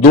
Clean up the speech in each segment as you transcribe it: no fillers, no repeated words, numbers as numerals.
2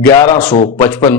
1155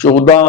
14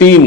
3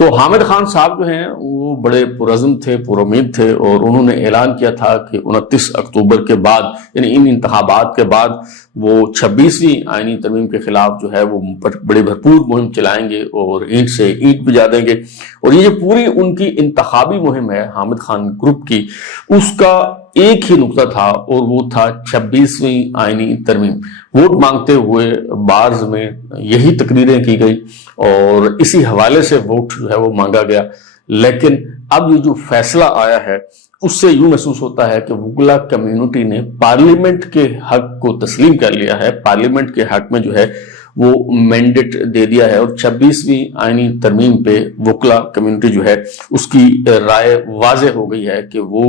تو حامد خان صاحب جو ہیں وہ بڑے پرعزم تھے، پر امید تھے، اور انہوں نے اعلان کیا تھا کہ 29 اکتوبر کے بعد، یعنی ان انتخابات کے بعد، وہ 26ویں آئینی ترمیم کے خلاف جو ہے وہ بڑی بھرپور مہم چلائیں گے اور اینٹ سے اینٹ بجا دیں گے۔ اور یہ پوری ان کی انتخابی مہم ہے حامد خان گروپ کی، اس کا ایک ہی نقطہ تھا، اور وہ تھا 26ویں آئینی ترمیم۔ ووٹ مانگتے ہوئے بارز میں یہی تقریریں کی گئی اور اسی حوالے سے ووٹ جو ہے وہ مانگا گیا۔ لیکن اب یہ جو فیصلہ آیا ہے اس سے یوں محسوس ہوتا ہے کہ وکلا کمیونٹی نے پارلیمنٹ کے حق کو تسلیم کر لیا ہے، پارلیمنٹ کے حق میں جو ہے وہ مینڈیٹ دے دیا ہے، اور 26ویں آئینی ترمیم پہ وکلا کمیونٹی جو ہے اس کی رائے واضح ہو گئی ہے کہ وہ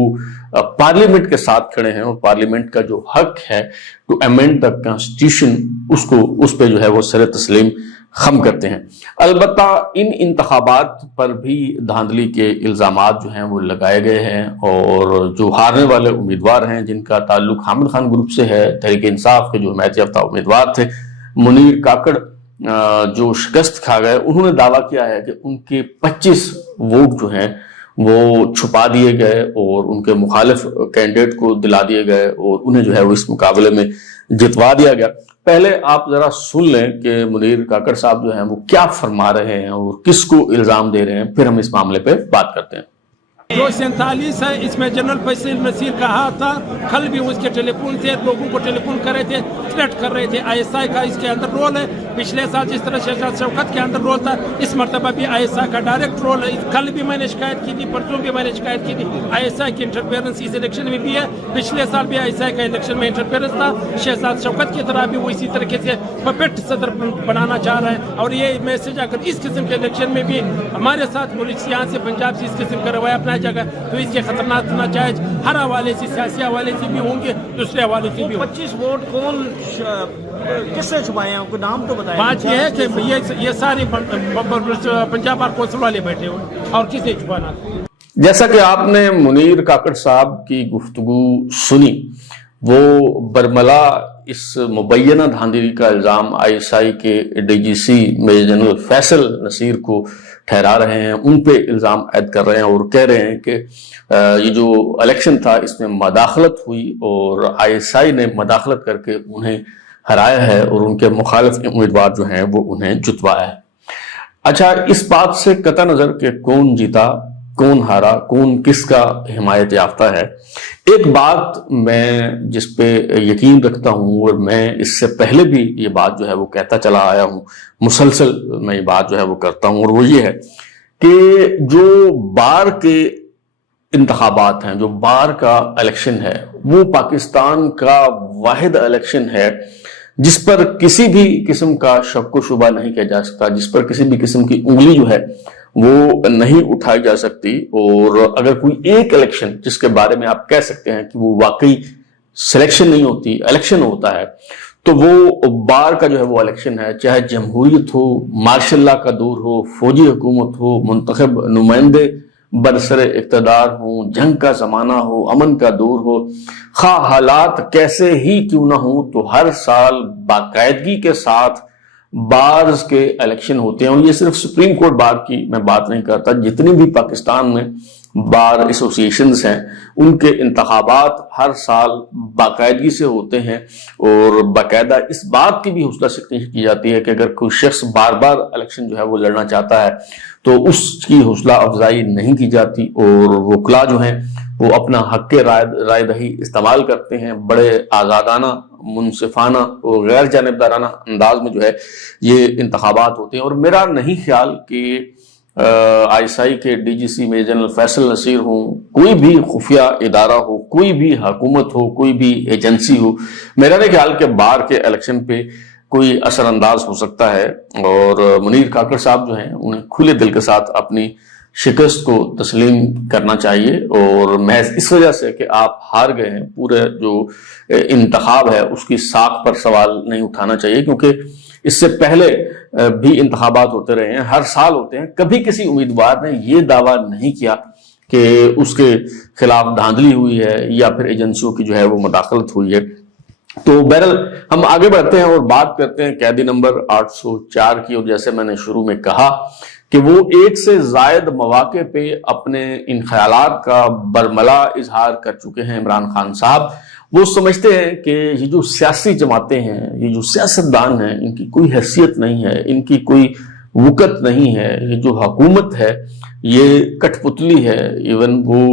پارلیمنٹ کے ساتھ کھڑے ہیں، اور پارلیمنٹ کا جو حق ہے ٹو امینڈ دا کانسٹیٹیوشن اس پہ جو ہے وہ سر تسلیم خم کرتے ہیں۔ البتہ ان انتخابات پر بھی دھاندلی کے الزامات جو ہیں وہ لگائے گئے ہیں، اور جو ہارنے والے امیدوار ہیں جن کا تعلق حامد خان گروپ سے ہے، تحریک انصاف کے جو حمایت یافتہ امیدوار تھے، منیر کاکڑ جو شکست کھا گئے، انہوں نے دعویٰ کیا ہے کہ ان کے 25 ووٹ جو ہیں وہ چھپا دیے گئے اور ان کے مخالف کینڈیڈیٹ کو دلا دیے گئے، اور انہیں جو ہے وہ اس مقابلے میں جتوا دیا گیا۔ پہلے آپ ذرا سن لیں کہ منیر کاکڑ صاحب جو ہیں وہ کیا فرما رہے ہیں اور کس کو الزام دے رہے ہیں، پھر ہم اس معاملے پہ بات کرتے ہیں۔ جو 47 ہے اس میں جنرل فیصل نصیر کا ہاتھ تھا، کل بھی اس کے ٹیلی فون سے لوگوں کو ٹیلی فون کر رہے تھے، تھریٹ کر رہے تھے۔ آئی ایس آئی کا اس کے اندر رول ہے، پچھلے سال جس طرح شہزاد شوکت کے اندر رول تھا، اس مرتبہ بھی آئی ایس آئی کا ڈائریکٹ رول ہے۔ کل بھی میں نے شکایت کی تھی، پرسوں بھی میں نے شکایت کی تھی، آئی ایس آئی کی انٹرفیئرنس اس الیکشن میں بھی ہے۔ پچھلے سال بھی آئی ایس آئی کا الیکشن میں انٹرفیئرنس تھا، شہزاد شوکت کی طرح بھی وہ اسی طریقے سے پپٹ صدر بنانا چاہ رہا ہے۔ اور یہ میسج اگر اس قسم کے الیکشن میں بھی ہمارے ساتھ ملک یہاں سے پنجاب سے اس قسم کا رویہ اپنایا جائے گا تو اس کے خطرناک نتائج ہر حوالے سے، سیاسی حوالے سے بھی ہوں گے، دوسرے حوالے سے بھی ہوں گے۔ 25 ووٹ کون کس سے چھپائے ہیں؟ آپ کو نام تو بتائیں۔ بات یہ ہے کہ یہ سارے پنجاب بار کونسل والے بیٹھے ہوئے اور کسے چھپانا۔ جیسا کہ آپ نے منیر کاکڑ صاحب کی گفتگو سنی، وہ برملا اس مبینہ دھاندلی کا الزام آئی ایس آئی کے ڈی جی سی میجر جنرل فیصل نصیر کو ٹھہرا رہے ہیں، ان پہ الزام عائد کر رہے ہیں اور کہہ رہے ہیں کہ یہ جو الیکشن تھا اس میں مداخلت ہوئی اور آئی ایس آئی نے مداخلت کر کے انہیں ہرایا ہے اور ان کے مخالف امیدوار جو ہیں وہ انہیں جتوایا ہے۔ اچھا، اس بات سے قطع نظر کہ کون جیتا، کون ہارا، کون کس کا حمایت یافتہ ہے، ایک بات میں جس پہ یقین رکھتا ہوں، اور میں اس سے پہلے بھی یہ بات جو ہے وہ کہتا چلا آیا ہوں، مسلسل میں یہ بات جو ہے وہ کرتا ہوں، اور وہ یہ ہے کہ جو بار کے انتخابات ہیں، جو بار کا الیکشن ہے، وہ پاکستان کا واحد الیکشن ہے جس پر کسی بھی قسم کا شک و شبہ نہیں کیا جا سکتا، جس پر کسی بھی قسم کی انگلی جو ہے وہ نہیں اٹھائی جا سکتی۔ اور اگر کوئی ایک الیکشن جس کے بارے میں آپ کہہ سکتے ہیں کہ وہ واقعی سلیکشن نہیں ہوتی، الیکشن ہوتا ہے، تو وہ بار کا جو ہے وہ الیکشن ہے، چاہے جمہوریت ہو، مارشل لا کا دور ہو، فوجی حکومت ہو، منتخب نمائندے برسر اقتدار ہوں، جنگ کا زمانہ ہو، امن کا دور ہو، خواہ حالات کیسے ہی کیوں نہ ہوں، تو ہر سال باقاعدگی کے ساتھ بارز کے الیکشن ہوتے ہیں۔ اور یہ صرف سپریم کورٹ بار کی میں بات نہیں کرتا، جتنی بھی پاکستان میں بار ایسوسیشنز ہیں ان کے انتخابات ہر سال باقاعدگی سے ہوتے ہیں، اور باقاعدہ اس بات کی بھی حوصلہ افزائی کی جاتی ہے کہ اگر کوئی شخص بار بار الیکشن جو ہے وہ لڑنا چاہتا ہے تو اس کی حوصلہ افزائی نہیں کی جاتی، اور وکلا جو ہیں وہ اپنا حق رائے دہی استعمال کرتے ہیں، بڑے آزادانہ، منصفانہ اور غیر جانبدارانہ انداز میں جو ہے یہ انتخابات ہوتے ہیں۔ اور میرا نہیں خیال کہ آئی ایس آئی کے ڈی جی سی میجر جنرل فیصل نصیر ہوں، کوئی بھی خفیہ ادارہ ہو، کوئی بھی حکومت ہو، کوئی بھی ایجنسی ہو، میرا نہیں خیال کہ بار کے الیکشن پہ کوئی اثر انداز ہو سکتا ہے۔ اور منیر کاکڑ صاحب جو ہیں انہیں کھلے دل کے ساتھ اپنی شکست کو تسلیم کرنا چاہیے، اور محض اس وجہ سے کہ آپ ہار گئے ہیں پورے جو انتخاب ہے اس کی ساکھ پر سوال نہیں اٹھانا چاہیے، کیونکہ اس سے پہلے بھی انتخابات ہوتے رہے ہیں، ہر سال ہوتے ہیں، کبھی کسی امیدوار نے یہ دعویٰ نہیں کیا کہ اس کے خلاف دھاندلی ہوئی ہے یا پھر ایجنسیوں کی جو ہے وہ مداخلت ہوئی ہے۔ تو بہرحال ہم آگے بڑھتے ہیں اور بات کرتے ہیں قیدی نمبر 804 کی، اور جیسے میں نے شروع میں کہا کہ وہ ایک سے زائد مواقع پہ اپنے ان خیالات کا برملا اظہار کر چکے ہیں عمران خان صاحب۔ وہ سمجھتے ہیں کہ یہ جو سیاسی جماعتیں ہیں، یہ جو سیاستدان ہیں، ان کی کوئی حیثیت نہیں ہے، ان کی کوئی وقت نہیں ہے، یہ جو حکومت ہے یہ کٹ پتلی ہے۔ ایون وہ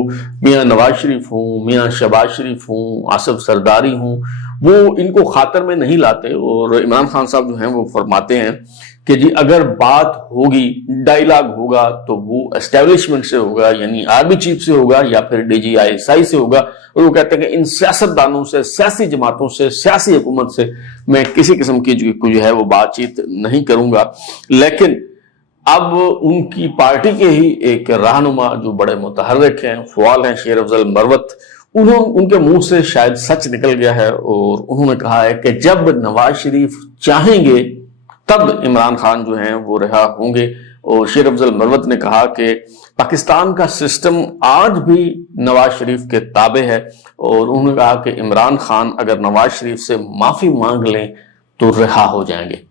میاں نواز شریف ہوں، میاں شہباز شریف ہوں، آصف سرداری ہوں، وہ ان کو خاطر میں نہیں لاتے۔ اور عمران خان صاحب جو ہیں وہ فرماتے ہیں کہ جی اگر بات ہوگی، ڈائیلاگ ہوگا تو وہ اسٹیبلشمنٹ سے ہوگا، یعنی آرمی چیف سے ہوگا یا پھر D G I S I سے ہوگا۔ اور وہ کہتے ہیں کہ ان سیاستدانوں سے، سیاسی جماعتوں سے، سیاسی حکومت سے میں کسی قسم کی جو ہے وہ بات چیت نہیں کروں گا۔ لیکن اب ان کی پارٹی کے ہی ایک رہنما جو بڑے متحرک ہیں، فعال ہیں، شیر افضل مروت، ان کے منہ سے شاید سچ نکل گیا ہے اور انہوں نے کہا ہے کہ جب نواز شریف چاہیں گے تب عمران خان جو ہیں وہ رہا ہوں گے۔ اور شیر افضل مروت نے کہا کہ پاکستان کا سسٹم آج بھی نواز شریف کے تابع ہے، اور انہوں نے کہا کہ عمران خان اگر نواز شریف سے معافی مانگ لیں تو رہا ہو جائیں گے۔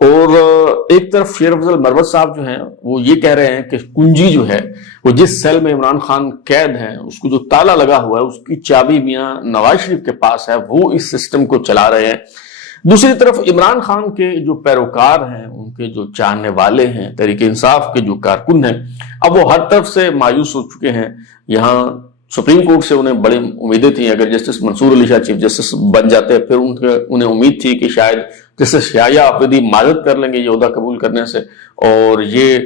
اور ایک طرف شیر افضل مروت صاحب جو ہیں وہ یہ کہہ رہے ہیں کہ کنجی جو ہے وہ جس سیل میں عمران خان قید ہیں، اس کو جو تالا لگا ہوا ہے، اس کی چابی میاں نواز شریف کے پاس ہے، وہ اس سسٹم کو چلا رہے ہیں۔ دوسری طرف عمران خان کے جو پیروکار ہیں، ان کے جو چاہنے والے ہیں، تحریک انصاف کے جو کارکن ہیں، اب وہ ہر طرف سے مایوس ہو چکے ہیں۔ یہاں سپریم کورٹ سے انہیں بڑی امیدیں تھیں، اگر جسٹس منصور علی شاہ چیف جسٹس بن جاتے پھر انہیں امید تھی کہ شاید جسٹس یحییٰ آفریدی معذرت کر لیں گے یہ عہدہ قبول کرنے سے، اور یہ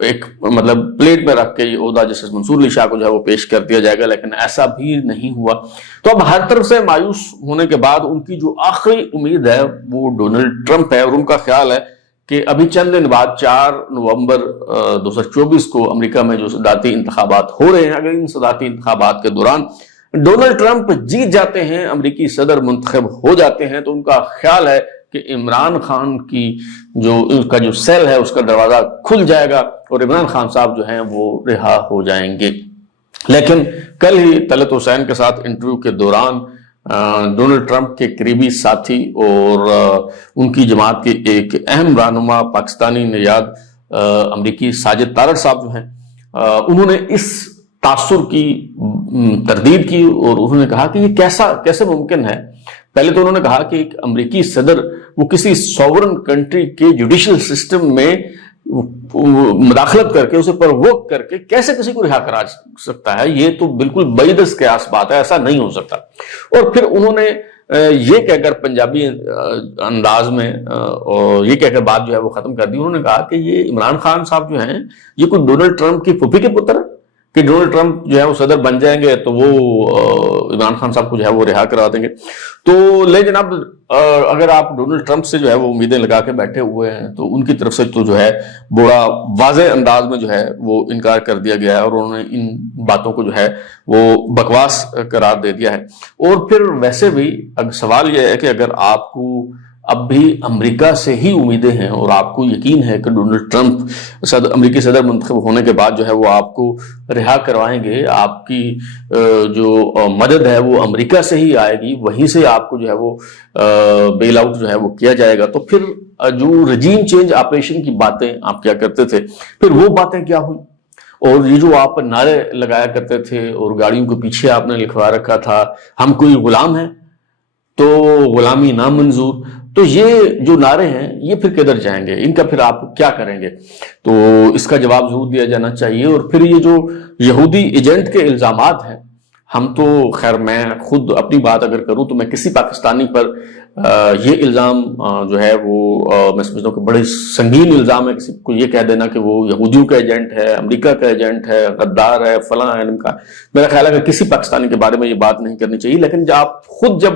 ایک مطلب پلیٹ میں رکھ کے یہ عہدہ جسٹس منصور علی شاہ کو جو ہے وہ پیش کر دیا جائے گا، لیکن ایسا بھی نہیں ہوا۔ تو اب ہر طرف سے مایوس ہونے کے بعد ان کی جو آخری امید ہے وہ ڈونلڈ ٹرمپ ہے، اور ان کا خیال ہے کہ ابھی چند دن بعد 4 نومبر 2024 کو امریکہ میں جو صدارتی انتخابات ہو رہے ہیں، اگر ان صدارتی انتخابات کے دوران ڈونلڈ ٹرمپ جیت جاتے ہیں، امریکی صدر منتخب ہو جاتے ہیں، تو ان کا خیال ہے کہ عمران خان کی ان کا جو سیل ہے اس کا دروازہ کھل جائے گا اور عمران خان صاحب جو ہیں وہ رہا ہو جائیں گے۔ لیکن کل ہی طلعت حسین کے ساتھ انٹرویو کے دوران ڈونلڈ ٹرمپ کے قریبی ساتھی اور ان کی جماعت کے ایک اہم رہنما پاکستانی نژاد امریکی ساجد طارڑ صاحب جو ہیں، انہوں نے اس تاثر کی تردید کی، اور انہوں نے کہا کہ یہ کیسے ممکن ہے۔ پہلے تو انہوں نے کہا کہ ایک امریکی صدر وہ کسی سوورن کنٹری کے جوڈیشل سسٹم میں مداخلت کر کے، اسے پرووک کر کے کیسے کسی کو رہا کرا سکتا ہے، یہ تو بالکل بعیدست قیاس بات ہے، ایسا نہیں ہو سکتا۔ اور پھر انہوں نے یہ کہہ کر پنجابی انداز میں اور یہ کہہ کر بات جو ہے وہ ختم کر دی، انہوں نے کہا کہ یہ عمران خان صاحب جو ہیں یہ کوئی ڈونلڈ ٹرمپ کی پھوپھی کے پتر ہے کہ ڈونلڈ ٹرمپ جو ہے وہ صدر بن جائیں گے تو وہ عمران خان صاحب کو جو ہے وہ رہا کرا دیں گے۔ تو لے جناب، اگر آپ ڈونلڈ ٹرمپ سے جو ہے وہ امیدیں لگا کے بیٹھے ہوئے ہیں تو ان کی طرف سے تو جو ہے بڑا واضح انداز میں جو ہے وہ انکار کر دیا گیا ہے، اور انہوں نے ان باتوں کو جو ہے وہ بکواس قرار دے دیا ہے۔ اور پھر ویسے بھی سوال یہ ہے کہ اگر آپ کو اب بھی امریکہ سے ہی امیدیں ہیں اور آپ کو یقین ہے کہ ڈونلڈ ٹرمپ امریکی صدر منتخب ہونے کے بعد جو ہے وہ آپ کو رہا کروائیں گے، آپ کی جو مدد ہے وہ امریکہ سے ہی آئے گی، وہیں سے آپ کو جو ہے وہ بیل آؤٹ جو ہے وہ کیا جائے گا، تو پھر جو رجیم چینج آپریشن کی باتیں آپ کیا کرتے تھے، پھر وہ باتیں کیا ہوئی؟ اور یہ جو آپ نعرے لگایا کرتے تھے اور گاڑیوں کے پیچھے آپ نے لکھوا رکھا تھا ہم کوئی غلام ہیں تو غلامی نامنظور، تو یہ جو نعرے ہیں یہ پھر کدھر جائیں گے؟ ان کا پھر آپ کیا کریں گے؟ تو اس کا جواب ضرور دیا جانا چاہیے۔ اور پھر یہ جو یہودی ایجنٹ کے الزامات ہیں، ہم تو خیر میں خود اپنی بات اگر کروں تو میں کسی پاکستانی پر یہ الزام جو ہے وہ میں سمجھتا ہوں کہ بڑے سنگین الزام ہے کسی کو یہ کہہ دینا کہ وہ یہودیوں کا ایجنٹ ہے، امریکہ کا ایجنٹ ہے، غدار ہے، فلاں ہے کا۔ میرا خیال ہے کہ کسی پاکستانی کے بارے میں یہ بات نہیں کرنی چاہیے، لیکن جب آپ خود جب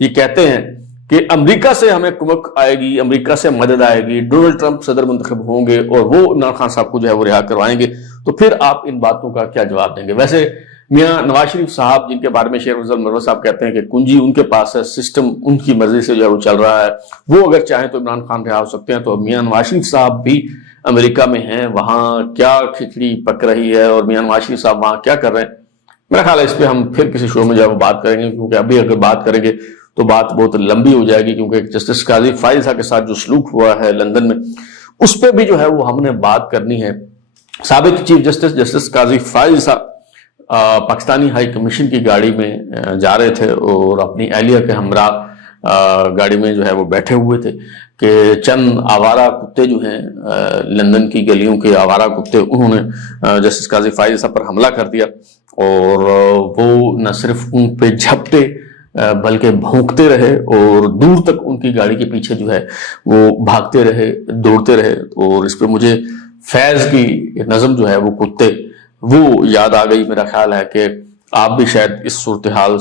یہ کہتے ہیں کہ امریکہ سے ہمیں کمک آئے گی، امریکہ سے مدد آئے گی، ڈونلڈ ٹرمپ صدر منتخب ہوں گے اور وہ عمران خان صاحب کو جو ہے وہ رہا کروائیں گے، تو پھر آپ ان باتوں کا کیا جواب دیں گے؟ ویسے میاں نواز شریف صاحب جن کے بارے میں شیر افضل مروت صاحب کہتے ہیں کہ کنجی ان کے پاس ہے، سسٹم ان کی مرضی سے جو ہے وہ چل رہا ہے، وہ اگر چاہیں تو عمران خان رہا ہو سکتے ہیں، تو میاں نواز شریف صاحب بھی امریکہ میں ہیں، وہاں کیا کھچڑی پک رہی ہے اور میاں نواز شریف صاحب وہاں کیا کر رہے ہیں؟ میرا خیال ہے اس پہ ہم پھر کسی شو میں جو ہے وہ بات کریں گے، کیونکہ ابھی اگر بات کریں گے تو بات بہت لمبی ہو جائے گی، کیونکہ جسٹس قاضی فائز صاحب کے ساتھ جو سلوک ہوا ہے لندن میں اس پہ بھی جو ہے وہ ہم نے بات کرنی ہے۔ سابق چیف جسٹس قاضی فائز صاحب پاکستانی ہائی کمیشن کی گاڑی میں جا رہے تھے اور اپنی اہلیہ کے ہمراہ گاڑی میں جو ہے وہ بیٹھے ہوئے تھے کہ چند آوارہ کتے جو ہیں لندن کی گلیوں کے آوارہ کتے، انہوں نے جسٹس قاضی فائز صاحب پر حملہ کر دیا اور وہ نہ صرف ان پہ جھپٹے بلکہ بھونکتے رہے اور دور تک ان کی گاڑی کے پیچھے جو ہے وہ بھاگتے رہے، دوڑتے رہے۔ اور اس پہ مجھے فیض کی نظم جو ہے وہ کتے وہ یاد آ گئی۔ میرا خیال ہے کہ آپ بھی شاید اس صورتحال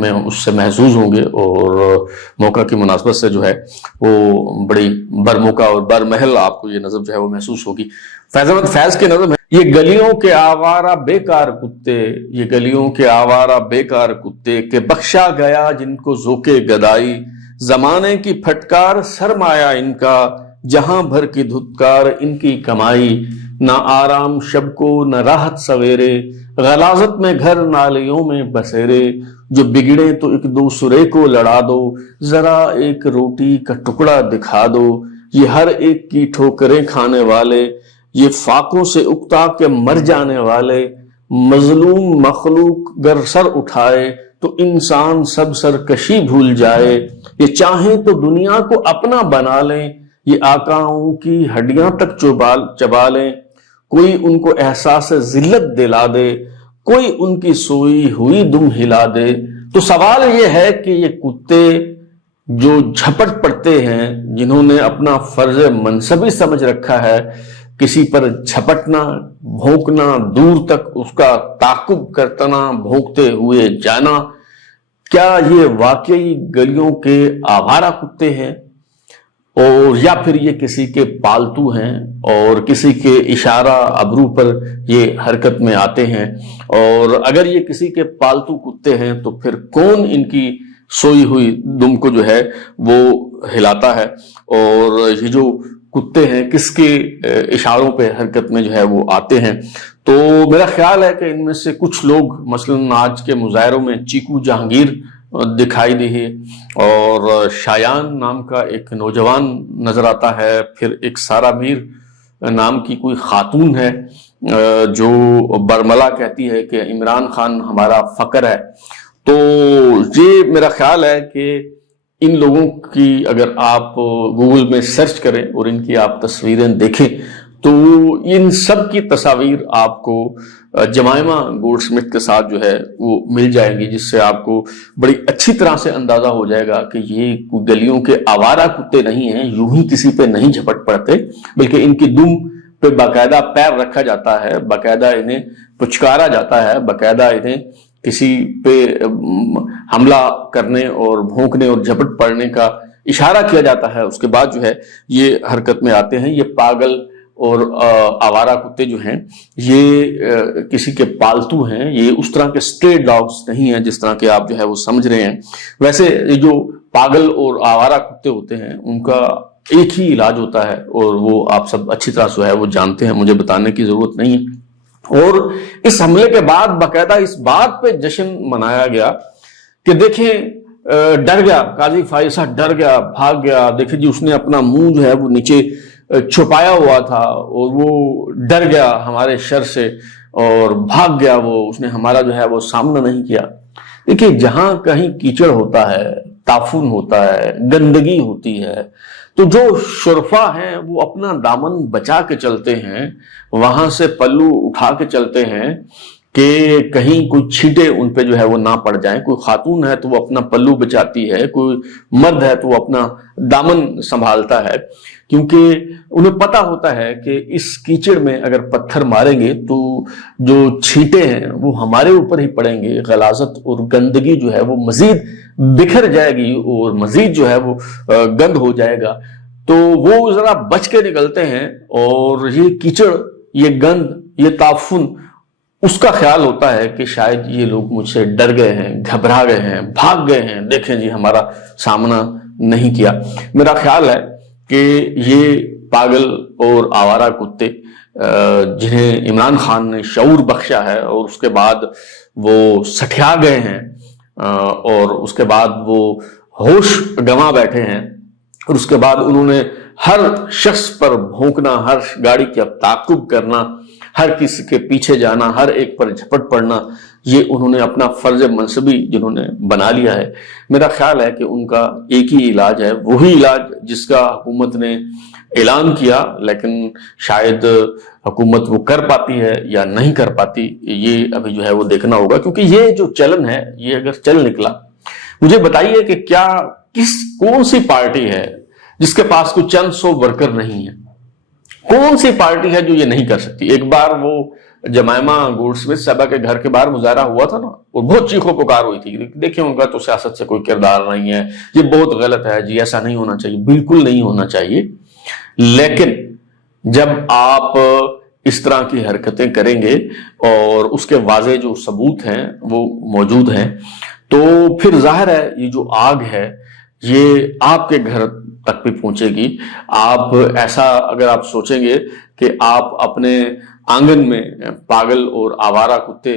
میں اس سے محظوظ ہوں گے اور موقع کی مناسبت سے جو ہے وہ بڑی برموقع اور برمحل آپ کو یہ نظم جو ہے وہ محسوس ہوگی۔ فیض احمد فیض کی نظم ہے، یہ گلیوں کے آوارہ بیکار کتے، یہ گلیوں کے آوارہ بیکار کتے کہ بخشا گیا جن کو ذوق گدائی، زمانے کی پھٹکار سرمایہ ان کا، جہاں بھر کی دھتکار ان کی کمائی، نہ آرام شب کو نہ راحت سویرے، غلاظت میں گھر نالیوں میں بسیرے، جو بگڑے تو ایک دوسرے کو لڑا دو، ذرا ایک روٹی کا ٹکڑا دکھا دو، یہ ہر ایک کی ٹھوکریں کھانے والے، یہ فاقوں سے اکتا کے مر جانے والے، مظلوم مخلوق گر سر اٹھائے تو انسان سب سرکشی بھول جائے، یہ چاہیں تو دنیا کو اپنا بنا لیں، یہ آقاؤں کی ہڈیاں تک چبا لیں، کوئی ان کو احساس ذلت دلا دے، کوئی ان کی سوئی ہوئی دم ہلا دے۔ تو سوال یہ ہے کہ یہ کتے جو جھپٹ پڑتے ہیں، جنہوں نے اپنا فرض منصبی سمجھ رکھا ہے کسی پر جھپٹنا، بھونکنا، دور تک اس کا تعاقب کرنا، بھونکتے ہوئے جانا، کیا یہ واقعی گلیوں کے آوارہ کتے ہیں اور یا پھر یہ کسی کے پالتو ہیں اور کسی کے اشارہ ابرو پر یہ حرکت میں آتے ہیں؟ اور اگر یہ کسی کے پالتو کتے ہیں تو پھر کون ان کی سوئی ہوئی دم کو جو ہے وہ ہلاتا ہے؟ اور یہ جو کتے ہیں کس کے اشاروں پہ حرکت میں جو ہے وہ آتے ہیں؟ تو میرا خیال ہے کہ ان میں سے کچھ لوگ مثلاً آج کے مظاہروں میں چیکو جہانگیر دکھائی دی ہے، اور شایان نام کا ایک نوجوان نظر آتا ہے، پھر ایک سارا میر نام کی کوئی خاتون ہے جو برملا کہتی ہے کہ عمران خان ہمارا فخر ہے۔ تو یہ میرا خیال ہے کہ ان لوگوں کی اگر آپ گوگل میں سرچ کریں اور ان کی آپ تصویریں دیکھیں تو ان سب کی تصاویر آپ کو جمائمہ گولڈ سمتھ کے ساتھ جو ہے وہ مل جائیں گی، جس سے آپ کو بڑی اچھی طرح سے اندازہ ہو جائے گا کہ یہ گلیوں کے آوارہ کتے نہیں ہیں، یوں ہی کسی پہ نہیں جھپٹ پڑتے، بلکہ ان کی دم پہ باقاعدہ پیر رکھا جاتا ہے، باقاعدہ انہیں پچکارا جاتا ہے، باقاعدہ انہیں کسی پہ حملہ کرنے اور بھونکنے اور جھپٹ پڑنے کا اشارہ کیا جاتا ہے، اس کے بعد جو ہے یہ حرکت میں آتے ہیں۔ یہ پاگل اور آوارہ کتے جو ہیں یہ کسی کے پالتو ہیں، یہ اس طرح کے اسٹرے ڈاگز نہیں ہیں جس طرح کے آپ جو ہے وہ سمجھ رہے ہیں۔ ویسے یہ جو پاگل اور آوارہ کتے ہوتے ہیں ان کا ایک ہی علاج ہوتا ہے اور وہ آپ سب اچھی طرح سے ہے وہ جانتے ہیں، مجھے بتانے کی ضرورت نہیں ہے۔ اور اس حملے کے بعد باقاعدہ اس بات پہ جشن منایا گیا کہ دیکھیں ڈر گیا قاضی فائز صاحب، ڈر گیا، بھاگ گیا، دیکھیں جی اس نے اپنا منہ جو ہے وہ نیچے چھپایا ہوا تھا اور وہ ڈر گیا ہمارے شر سے اور بھاگ گیا، وہ اس نے ہمارا جو ہے وہ سامنا نہیں کیا۔ دیکھیں جہاں کہیں کیچڑ ہوتا ہے، تعفن ہوتا ہے، گندگی ہوتی ہے، تو جو شرفا ہیں وہ اپنا دامن بچا کے چلتے ہیں، وہاں سے پلو اٹھا کے چلتے ہیں کہ کہیں کوئی چھینٹے ان پہ جو ہے وہ نہ پڑ جائیں۔ کوئی خاتون ہے تو وہ اپنا پلو بچاتی ہے، کوئی مرد ہے تو وہ اپنا دامن سنبھالتا ہے، کیونکہ انہیں پتا ہوتا ہے کہ اس کیچڑ میں اگر پتھر ماریں گے تو جو چھینٹے ہیں وہ ہمارے اوپر ہی پڑیں گے، غلاظت اور گندگی جو ہے وہ مزید بکھر جائے گی اور مزید جو ہے وہ گند ہو جائے گا۔ تو وہ ذرا بچ کے نکلتے ہیں اور یہ کیچڑ، یہ گند، یہ تعفن، اس کا خیال ہوتا ہے کہ شاید یہ لوگ مجھ سے ڈر گئے ہیں، گھبرا گئے ہیں، بھاگ گئے ہیں، دیکھیں جی ہمارا سامنا نہیں کیا۔ میرا خیال ہے کہ یہ پاگل اور آوارہ کتے جنہیں عمران خان نے شعور بخشا ہے اور اس کے بعد وہ سٹھیا گئے ہیں اور اس کے بعد وہ ہوش گنوا بیٹھے ہیں اور اس کے بعد انہوں نے ہر شخص پر بھونکنا، ہر گاڑی کا تعاقب کرنا، ہر کسی کے پیچھے جانا، ہر ایک پر جھپٹ پڑنا، یہ انہوں نے اپنا فرض منصبی جنہوں نے بنا لیا ہے۔ میرا خیال ہے کہ ان کا ایک ہی علاج ہے، وہی علاج جس کا حکومت نے اعلان کیا، لیکن شاید حکومت وہ کر پاتی ہے یا نہیں کر پاتی، یہ ابھی جو ہے وہ دیکھنا ہوگا، کیونکہ یہ جو چلن ہے یہ اگر چل نکلا، مجھے بتائیے کہ کیا کون سی پارٹی ہے جس کے پاس کوئی چند سو ورکر نہیں ہے؟ کون سی پارٹی ہے جو یہ نہیں کر سکتی؟ ایک بار وہ جمائمہ گولڈ سمتھ صاحبہ کے گھر کے باہر مظاہرہ ہوا تھا نا، اور بہت چیخو پکار ہوئی تھی، دیکھیں ان کا تو سیاست سے کوئی کردار نہیں ہے، یہ بہت غلط ہے جی، ایسا نہیں ہونا چاہیے۔ بالکل نہیں ہونا چاہیے، لیکن جب آپ اس طرح کی حرکتیں کریں گے اور اس کے واضح جو ثبوت ہیں وہ موجود ہیں، تو پھر ظاہر ہے یہ جو آگ ہے یہ آپ کے گھر تک بھی پہنچے گی۔ آپ ایسا اگر آپ سوچیں گے کہ آپ اپنے آنگن میں پاگل اور آوارہ کتے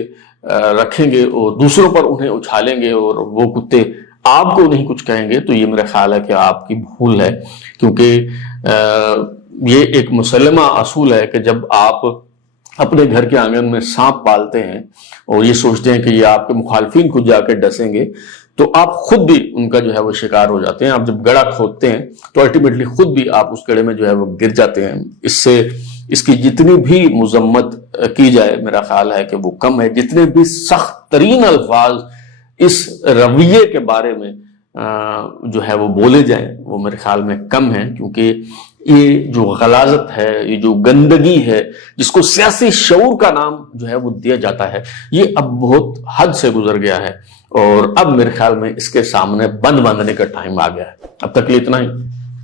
رکھیں گے اور دوسروں پر انہیں اچھالیں گے اور وہ کتے آپ کو نہیں کچھ کہیں گے، تو یہ میرا خیال ہے کہ آپ کی بھول ہے، کیونکہ یہ ایک مسلمہ اصول ہے کہ جب آپ اپنے گھر کے آنگن میں سانپ پالتے ہیں اور یہ سوچتے ہیں کہ یہ آپ کے مخالفین کو جا کے ڈسیں گے، تو آپ خود بھی ان کا جو ہے وہ شکار ہو جاتے ہیں۔ آپ جب گڑھا کھودتے ہیں تو الٹیمیٹلی خود بھی آپ اس گڑھے میں جو ہے وہ گر جاتے ہیں۔ اس کی جتنی بھی مذمت کی جائے میرا خیال ہے کہ وہ کم ہے، جتنے بھی سخت ترین الفاظ اس رویے کے بارے میں جو ہے وہ بولے جائیں وہ میرے خیال میں کم ہیں، کیونکہ یہ جو غلاظت ہے، یہ جو گندگی ہے جس کو سیاسی شعور کا نام جو ہے وہ دیا جاتا ہے، یہ اب بہت حد سے گزر گیا ہے، اور اب میرے خیال میں اس کے سامنے بند باندھنے کا ٹائم آ گیا ہے۔ اب تک لیے اتنا ہی،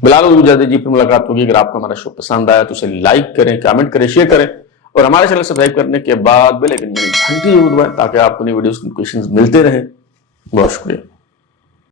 بلال اجازت دیجیے، پھر ملاقات ہوگی۔ اگر آپ کو ہمارا شو پسند آیا تو اسے لائک کریں، کامنٹ کریں، شیئر کریں، اور ہمارے چینل سبسکرائب کرنے کے بعد بیل آئکن یعنی گھنٹی ضرور دبائیں تاکہ آپ کو نئی ویڈیوز کی نوٹیفیکیشنز ملتے رہیں۔ بہت شکریہ۔